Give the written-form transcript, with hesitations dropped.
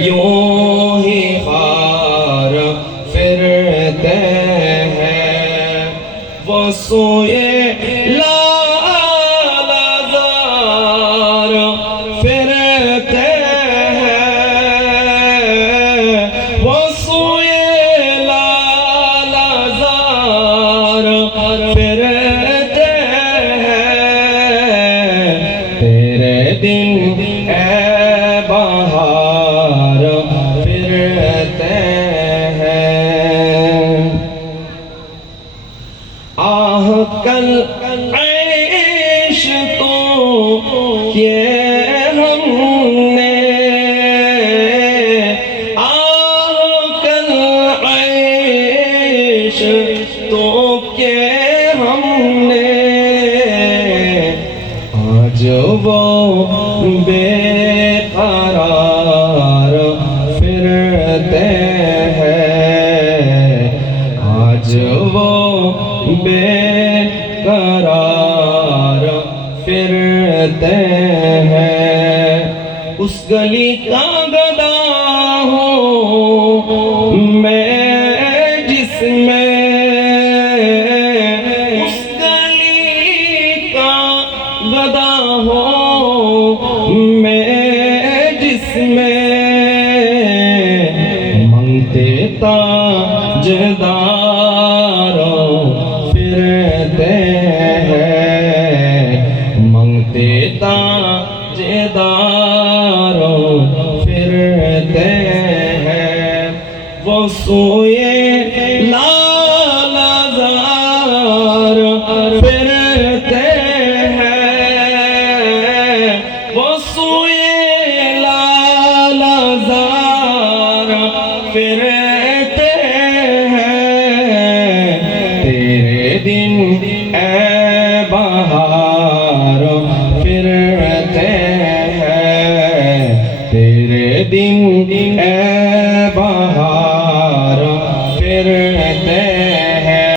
यूं ही खार फिरते हैं वो सोए लालजार फिरते हैं वो सोए लालजार फिरते हैं तेरे दिन ए बहार फिरते हैं आह कल ऐश तो ये हमने आह कल ऐश तो के हमने आज वो बेकरार फिरते हैं आज वो बेकरार फिरते हैं उस गली का गदा हूँ मैं जिसमें उस गली का गदा हूँ मैं जिसमें मंगते ताजदारों फिरते हैं मंगते ताजदारों फिरते हैं वो सोए लालजार फिरते हैं वो सोए लालजार फिरते हैं तेरे दिन ए बहार फिरते हैं तेरे दिन ए बहार फिरते